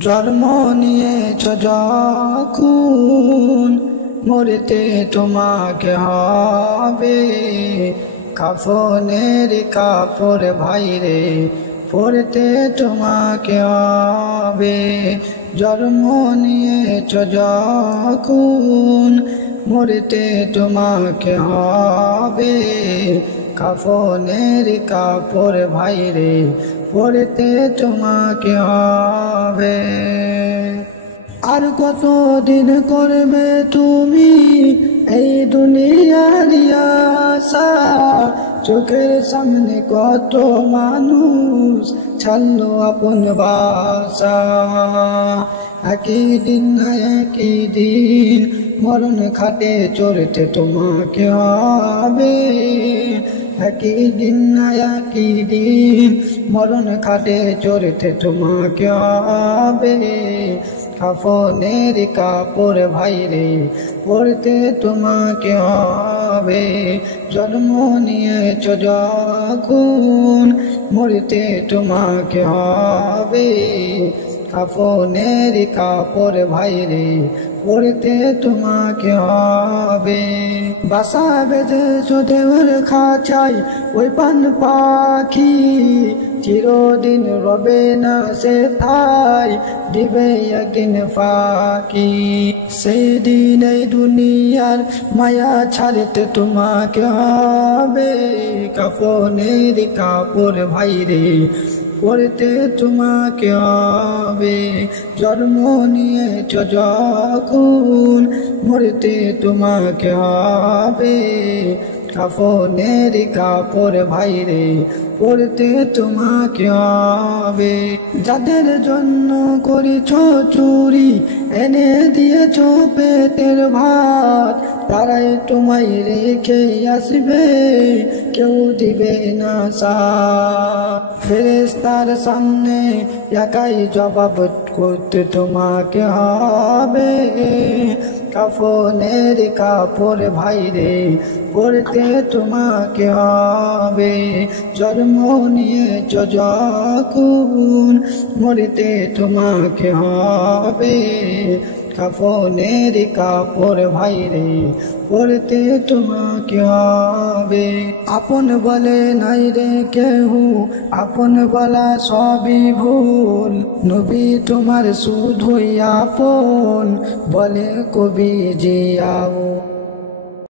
জন্ম নিয়েছ যখন মরতে তোমাকে হবে। কাফনের কাপড় ভাইরে পড়তে তোমাকে হবে। জন্ম নিয়েছ যখন মরতে তোমাকে হবে। কাফনের কাপড় ভাইরে পড়তে তোমাকে হবে। আর কতদিন করবে তুমি এই দুনিয়ার আশা? চোখের সামনে কত মানুষ ছাড়লো আপন বাসা। একই দিন না একই দিন মরণ খাটে চড়তে তোমাকে হবে। একই দিন না একই দিন মরণ খাটে চড়তে তোমাকে হবে। কাফনের কাপড় ভাইরে পড়তে তোমাকে হবে। জন্ম নিয়েছ যখন মরতে তোমাকে হবে। কাফনের কাপড় ভাইরে পড়তে তোমাকে হবে। বাসা বেঁধেছ দেওয়ার খাঁচায় ওই পান পাখি, চিরদিন রবে না সে ঠাই, দিবে একদিন ফাঁকি। সেই দিন এই দুনিয়ার মায়া ছাড়তে তোমাকে হবে। কাফনের কাপড় ভাইরে পড়তে তোমাকে হবে। জন্ম নিয়েছ যখন মরতে তোমাকে হবে। কাফনের কাপড় ভাইরে পড়তে তোমাকে হবে। যাদের জন্য করেছ চুরি এনে দিয়েছ পেটের ভাত, তারাই তোমায় রেখে আসবে, কেউ দিবে না সাথ। ফেরেশতার সামনে একাই জবাব করতে তোমাকে হবে। কাফনের কাপড় ভাইরে পড়তে তোমাকে হবে। জন্ম নিয়েছ যখন মরতে তোমাকে হবে। কাফনের কাপড় ভাইরে পড়তে তোমাকে হবে। আপন বলে নাই রে কেহু, আপন বলা সবই ভুল। নবী তোমার শুধুই আপন বলে কবি জিয়াও।